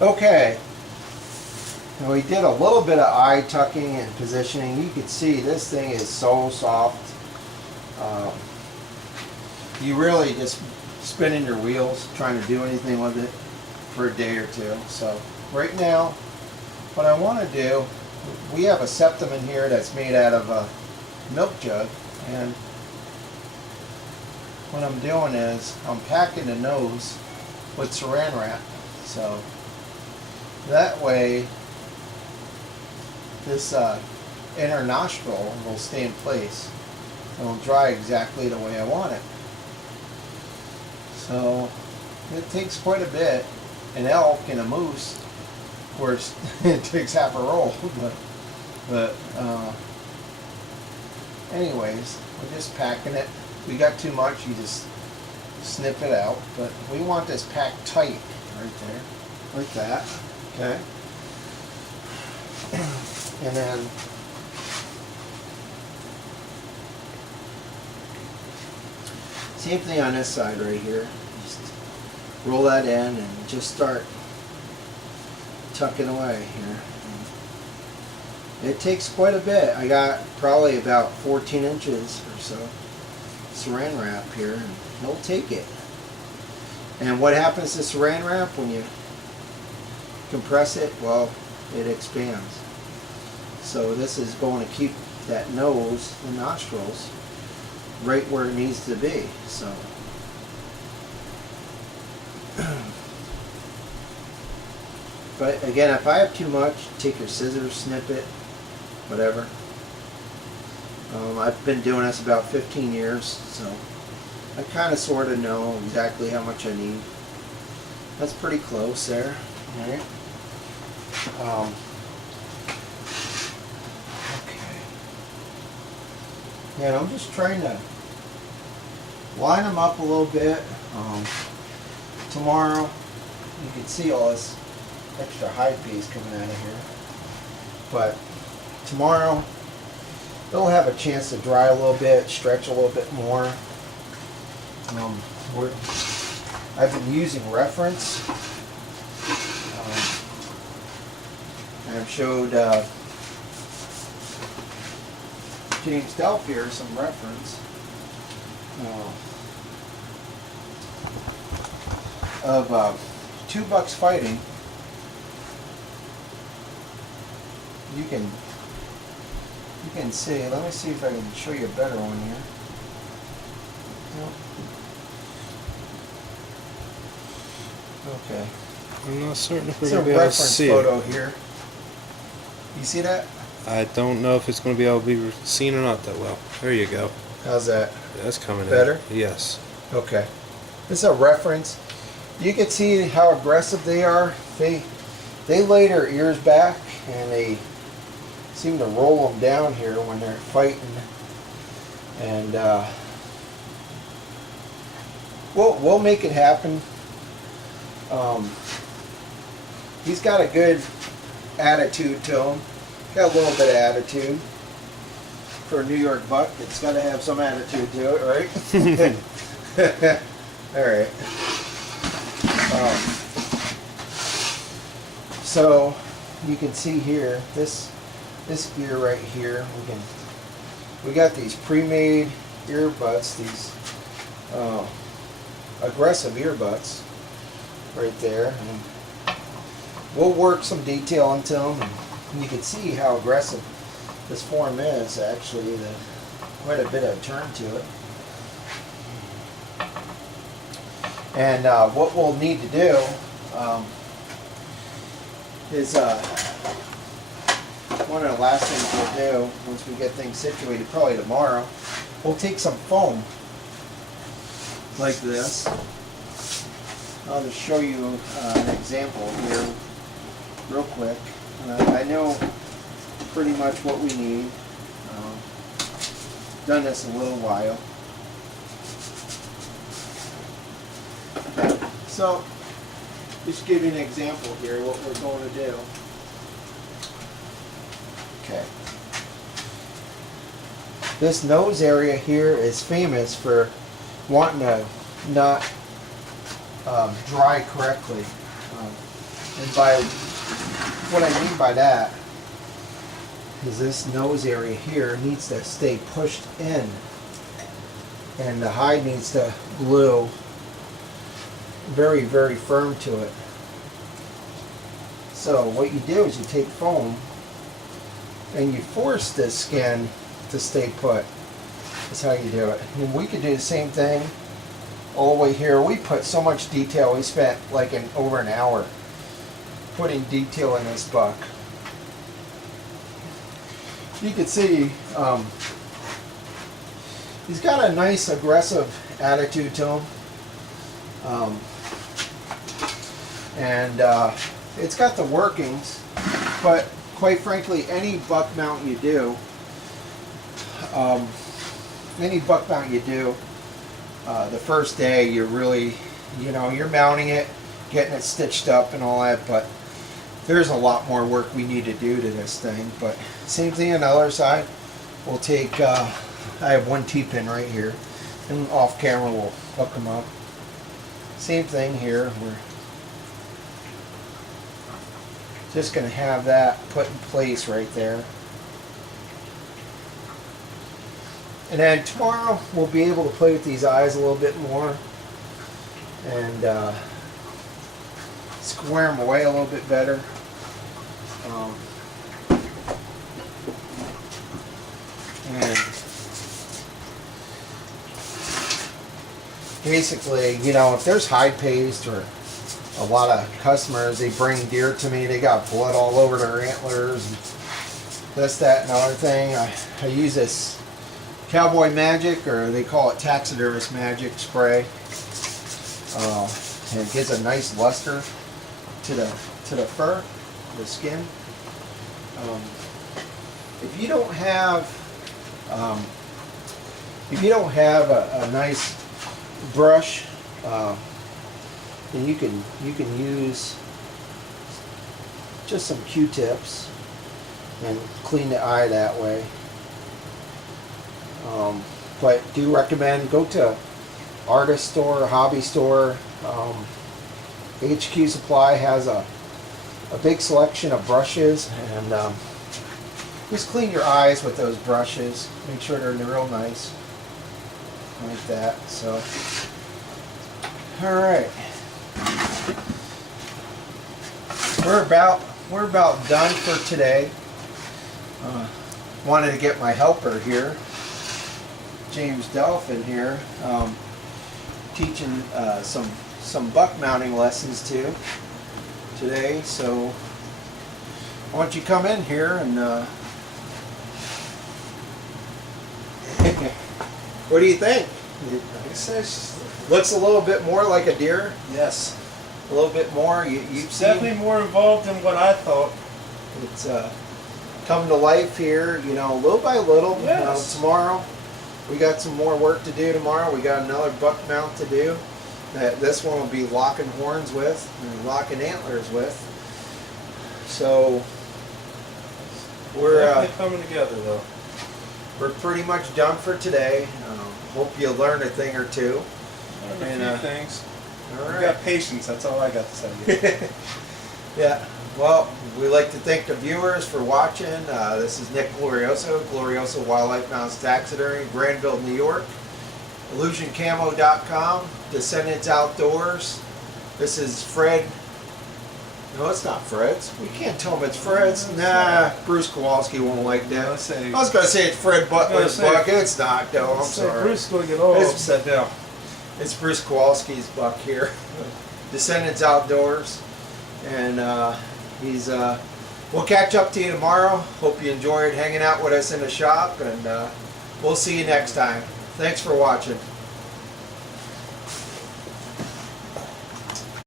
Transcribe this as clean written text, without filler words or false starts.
Okay, and we did a little bit of eye tucking and positioning. You can see this thing is so soft. Um, you really just spinning your wheels trying to do anything with it for a day or two. So right now, what I want to do, we have a septum in here that's made out of a milk jug, and what I'm doing is I'm packing the nose with saran wrap. So that way this inner nostril will stay in place. It'll dry exactly the way I want it. So it takes quite a bit. An elk and a moose, of course, it takes half a roll. But anyways, we're just packing it. If we got too much, you just snip it out. But we want this packed tight right there, like that. Okay. And then same thing on this side right here. Just roll that in and just start tucking away here. It takes quite a bit. I got probably about 14 inches or so saran wrap here, and it'll take it. And what happens to saran wrap when you compress it? Well, it expands. So this is going to keep that nose, the nostrils, right where it needs to be. So but again, if I have too much, take your scissors, snip it, whatever. I've been doing this about 15 years, so I kind of sort of know exactly how much I need. That's pretty close there. All right. Okay. Yeah, I'm just trying to line them up a little bit. Tomorrow, you can see all this extra hide piece coming out of here. But tomorrow, they'll have a chance to dry a little bit, stretch a little bit more. I've been using reference. I've showed James Delphier some reference of Two Bucks Fighting. You can see. Let me see if I can show you a better one here. Nope. Okay. I'm not certain if we're It's a going to be able to reference see photo it. here. You see that? I don't know if it's going to be able to be seen or not that well. There you go. How's that? That's coming Better? in. Yes. Okay. This is a reference. You can see how aggressive they are. They lay their ears back and they seem to roll them down here when they're fighting. And we'll make it happen. He's got a good attitude to him. Got a little bit of attitude. For a New York buck, it's got to have some attitude to it, right? All right. So you can see here this ear right here. We got these pre-made earbuds, these aggressive earbuds right there. And we'll work some detail into them, and you can see how aggressive this form is. Actually, quite a bit of turn to it. And what we'll need to do is one of the last things we'll do once we get things situated, probably tomorrow, we'll take some foam like this. I'll just show you an example here real quick. I know pretty much what we need. Done this a little while. So, just give you an example here what we're going to do. Okay. This nose area here is famous for wanting to not dry correctly. And by what I mean by that is this nose area here needs to stay pushed in, and the hide needs to glue very, very firm to it. So what you do is you take foam and you force this skin to stay put. That's how you do it. And we could do the same thing all the way here. We put so much detail. We spent like over an hour putting detail in this buck. You can see he's got a nice aggressive attitude to him. It's got the workings, but quite frankly, any buck mount you do, the first day you're really, you're mounting it, getting it stitched up and all that, but there's a lot more work we need to do to this thing. But same thing on the other side. We'll take, I have one T-pin right here, and off camera we'll hook them up. Same thing here. We're just going to have that put in place right there. And then tomorrow we'll be able to play with these eyes a little bit more and square them away a little bit better. And basically, if there's hide paste, or a lot of customers, they bring deer to me, they got blood all over their antlers, and this, that, and the other thing. I use this Cowboy Magic, or they call it Taxidermist Magic spray. And it gives a nice luster to the fur, the skin. If you don't have a nice brush, then you can use just some Q-tips and clean the eye that way. But do recommend go to artist store, hobby store. HQ Supply has a big selection of brushes, and just clean your eyes with those brushes. Make sure they're real nice, like that. So, all right, we're about done for today. Wanted to get my helper here, James Delphin here, teaching some buck mounting lessons too today. So why don't you come in here and what do you think? Looks a little bit more like a deer. Yes. A little bit more. You've seen Definitely more involved than what I thought. it's come to life here. Little by little. Yes. Tomorrow we got some more work to do. Tomorrow we got another buck mount to do. This one will be locking horns with and locking antlers with. So we're Definitely coming together though. we're pretty much done for today. Hope you learned a thing or two. Learned a few things. All You right. got patience. That's all I got to say. Yeah. Well, we'd like to thank the viewers for watching. This is Nick Glorioso, Glorioso Wildlife Mounts Taxidermy, Granville, New York. IllusionCamo.com, Descendants Outdoors. This is Fred. No, it's not Fred's. We can't tell him it's Fred's. Nah, Bruce Kowalski won't like that. Let's say, I was going to say it's Fred Butler's buck. It's not, though. I'm sorry. Bruce is going to get all It's- upset now. It's Bruce Kowalski's buck here. Descendants Outdoors. And we'll catch up to you tomorrow. Hope you enjoyed hanging out with us in the shop, and we'll see you next time. Thanks for watching.